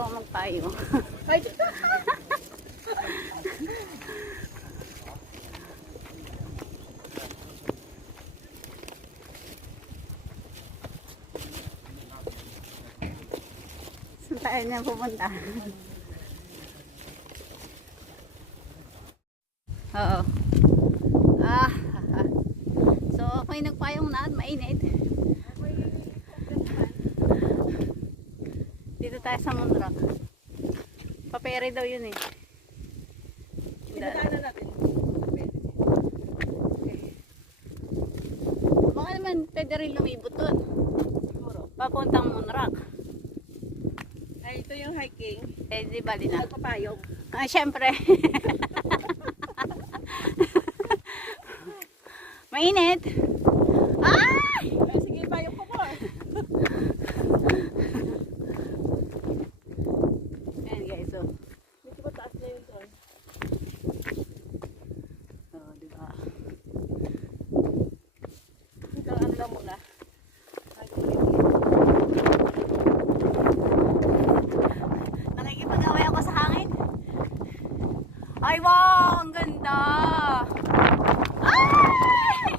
gusto ko magpayo. Ay, dito. Saan tayo niya pupunta? Oo. So, ako'y nagpayong na at mainit. Dito tayo sa Mundrak. Papere daw yun eh. Pinadaanan natin. Baka naman pwede rin lumibot dun. Papuntang Mundrak. Ay, ito yung hiking. Eh, di bali na. Nagpapayong. Syempre. Mainit. Ay! Ay, sige, payong ko po. Ayan guys, so. Medyo mataas na yun doon. Oh, diba? Hanggang ano lang muna. Nakikipag-away ako sa hangin. Ay, wow! Ang ganda! Ay!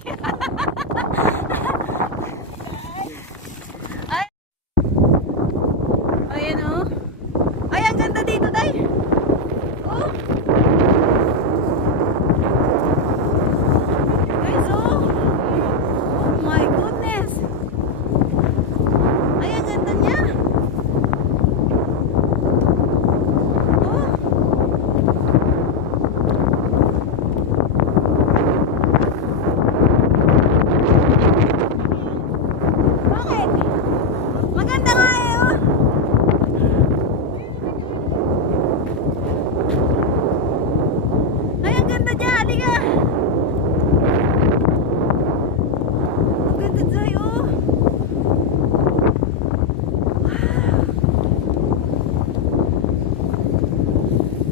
Ay! Ayan o. Ay, ang ganda dito, day! Oh! Guys, oh! Oh my goodness! Ay, ang ganda niya! Bakit? Maganda nga eh, oh. Ay, ang ganda dyan. Halika. Ang ganda dyan, oh. Wow.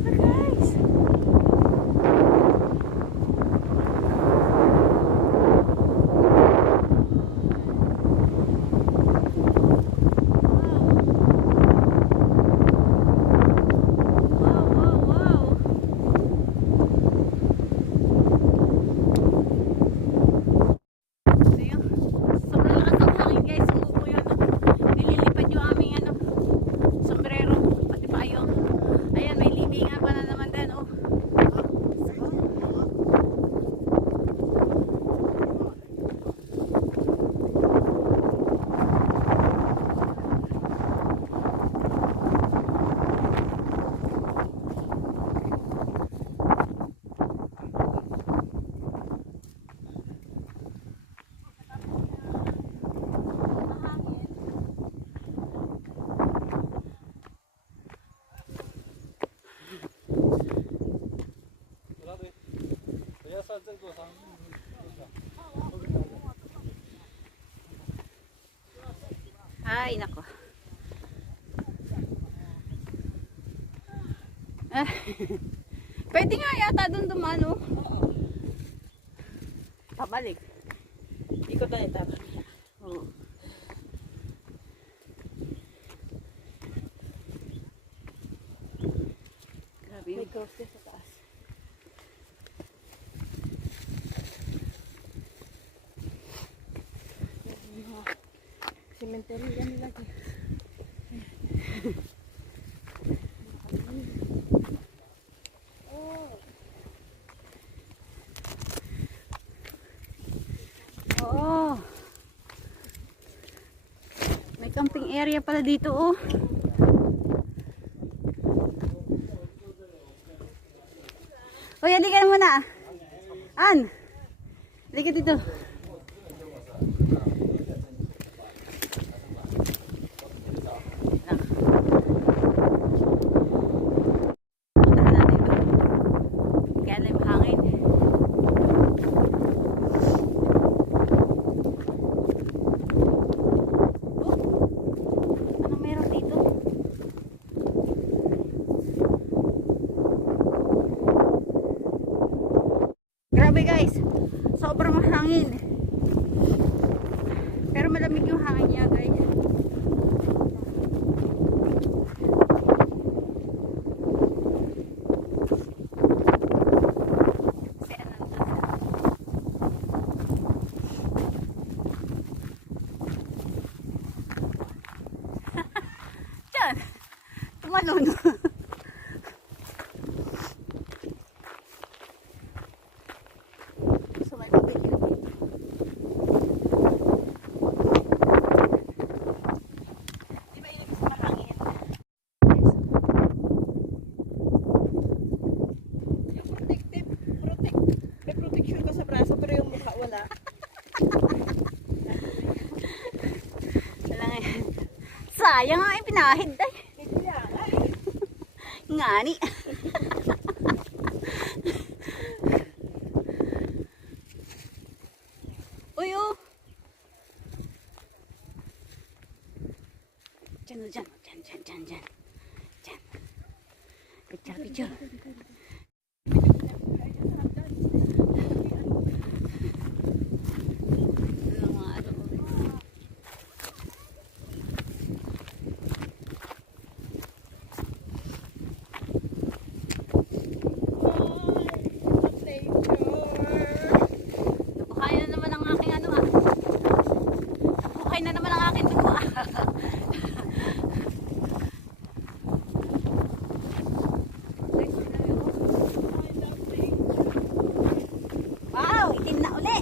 Ah, guys. Wow, wow, wow. So yun, sobrang lakas ang hangin guys. Sumuko yun. Nililipad yung aming sombrero, pati payong. Ayan, may libingan pa na naman din. Oh. Ay, nako. Ah, pwede nga yata doon dumano. Pabalik. Ikot na ito. Oo. Grabe May yun. curve din sa taas. Cemetery yan lagi. Oo. May camping area pala dito, oh. Uy, halika na muna. An, halika dito. Puntahan natin doon. Kaya lang yung hangin. Anong meron dito? Grabe guys, sobrang hangin. Pero 'Pero malamig yung hangin niya, guys. Sayang nga, pinahid ay. Ngani. Uy, oh. Diyan, diyan, diyan, diyan, diyan, diyan. Diyan. Picture, picture. Ano mga ano. Nabuhay na naman ang aking ano ah. Nabuhay na naman ang aking dugo ah. Wow, itim na uli.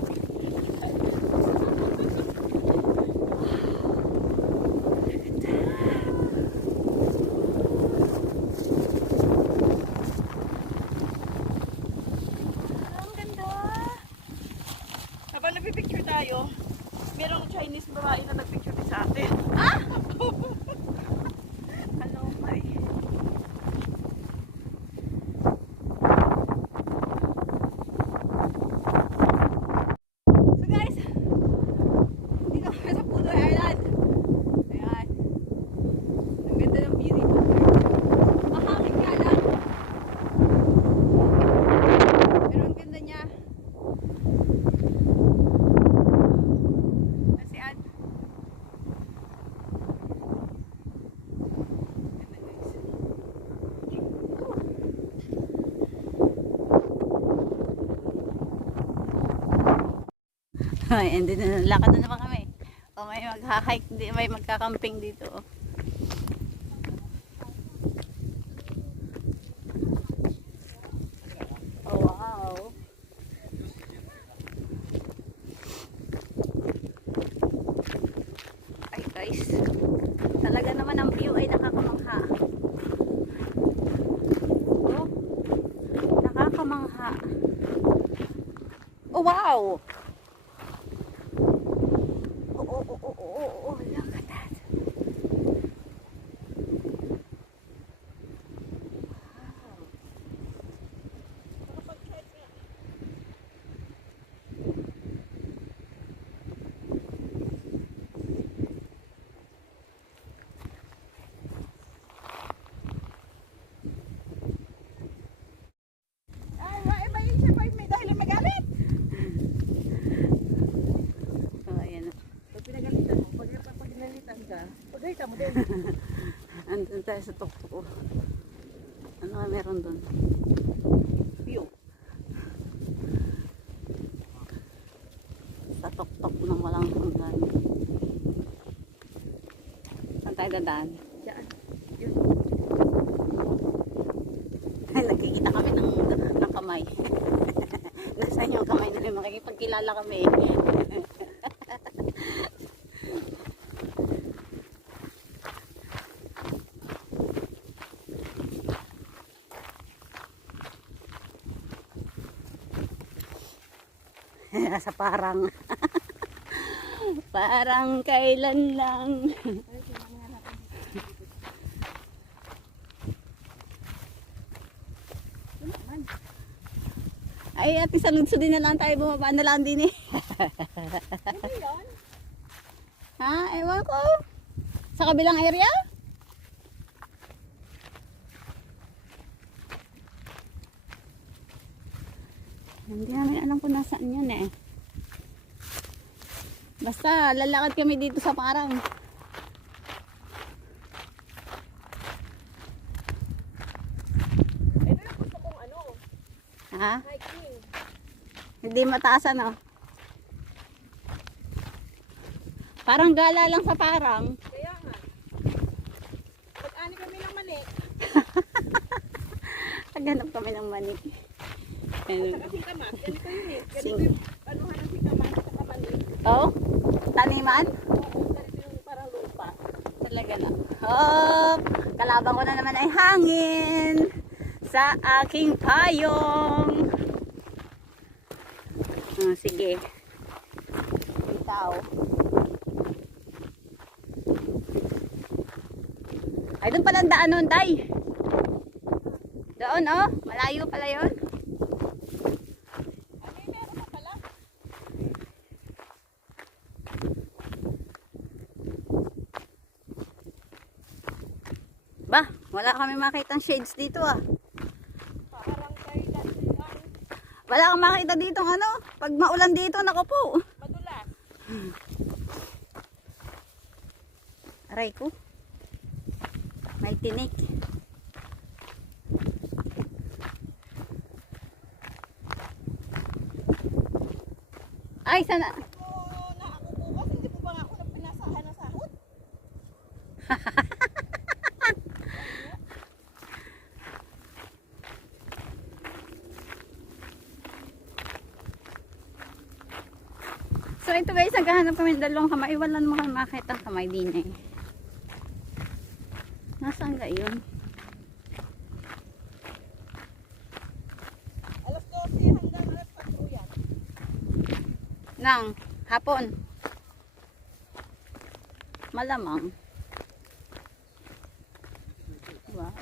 Ang ganda. Habang nagpipicture tayo, merong Chinese babae na nagpicture din sa atin. Ah! Hello, my. So guys, dito kami sa Pudoy Island. Ayan. Ang ganda ng view dito. Mahangin nga lang. Pero ang ganda niya. Kasi Ann. Ganda guys. Ay, and then lakad na naman kami. O may magha-hike, may magka-camping dito. Oh. Oh, wow. Ay guys, talaga naman ang view ay nakakamangha. Oh, nakakamangha. Oh, wow. Oh, look at that. Ay, ba yun siya pa may dahil magalit? Oh, ayan. Pag pinagalitan mo, pag pinagalitan ka, pagalitan mo din. Andun tayo sa tukpo. Ano nga meron doon? View. Sa tuktok ng walang hanggan. Saan tayo dadaan? Diyan. Yun. Ay, nagkikita kami ng kamay. Nasaan yung kamay na makikipagkilala kami. Sa parang parang kailan lang. Ay, ate, sa lunsodin na lang tayo, bumaba na lang din eh. Ano yun? Ha? Ewan ko. Sa kabilang area? Hindi namin alam kung nasaan yun eh. Basta, lalakad kami dito sa parang. Ito yung gusto kong ano, Ha? hiking. Hindi mataas ano. Parang gala lang sa parang. Kaya nga. Pag-ani kami ng mani, Naghanap kami ng manik. at saka sikamas. Ganito yun eh. Ganito Sing- yung anuhan ng sikamas at saka mani. Oh? Taniman? Oo, ganito yung parang lupa. Talaga na. Oh, kalaban ko na naman ay hangin sa aking payong. Sige. Ikaw. Ay, doon pala ang daan nun, Day. Doon, oh. Malayo pala yun. Ano yung meron na pala? Ba, wala kami makitang shades dito ah. Parang kay lang Wala kang makita dito ano. Pag maulan dito, nako po. madulas. Aray ko. May tinik. Ay, sana. Oo, na ako bukas, hindi po ba nga ako nagpinasahan ng sahod? So ito guys, naghahanap kami ng dalawang kamay. Wala naman kami makita ang kamay din eh. Nasaan ga yun? Alas 12 hanggang alas 4 yan. Nang hapon. Malamang. Wow.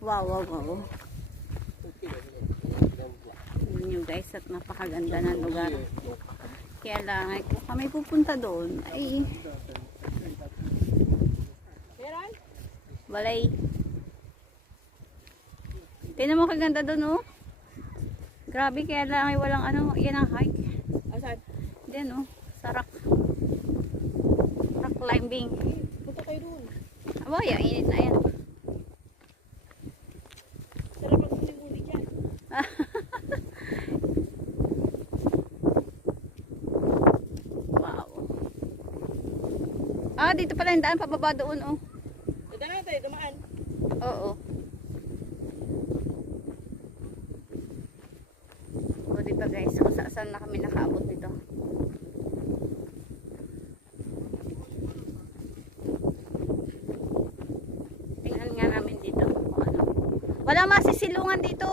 Wow, wow, wow. Tingnan nyo guys, at napakaganda ng lugar. Kaya lang, ay, kung kami pupunta doon, ay Meron? walay. Tingnan mo kaganda doon oh. Grabe, kaya lang ay walang ano, yan ang hike. Asan? Diyan oh, sa rock. Rock climbing. Punta kayo doon. Aba, yan, init na yan. Sarap mag-uli dyan. Wow. Ah, dito pala yung daan, pababa doon oh. Dadaan tayo, dumaan. Oo. O diba guys, kung saan na kami nakaabot nito. Tingnan nga namin dito kung ano. Wala masisilungan dito.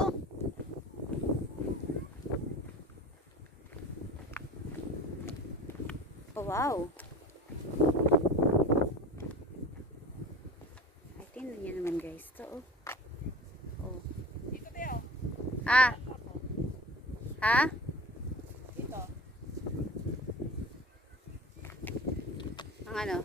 Oh, wow. Ay, tingnan nyo naman guys. Ito oh. Oh. Dito tayo. Ha? Ha? Dito. Ang ano?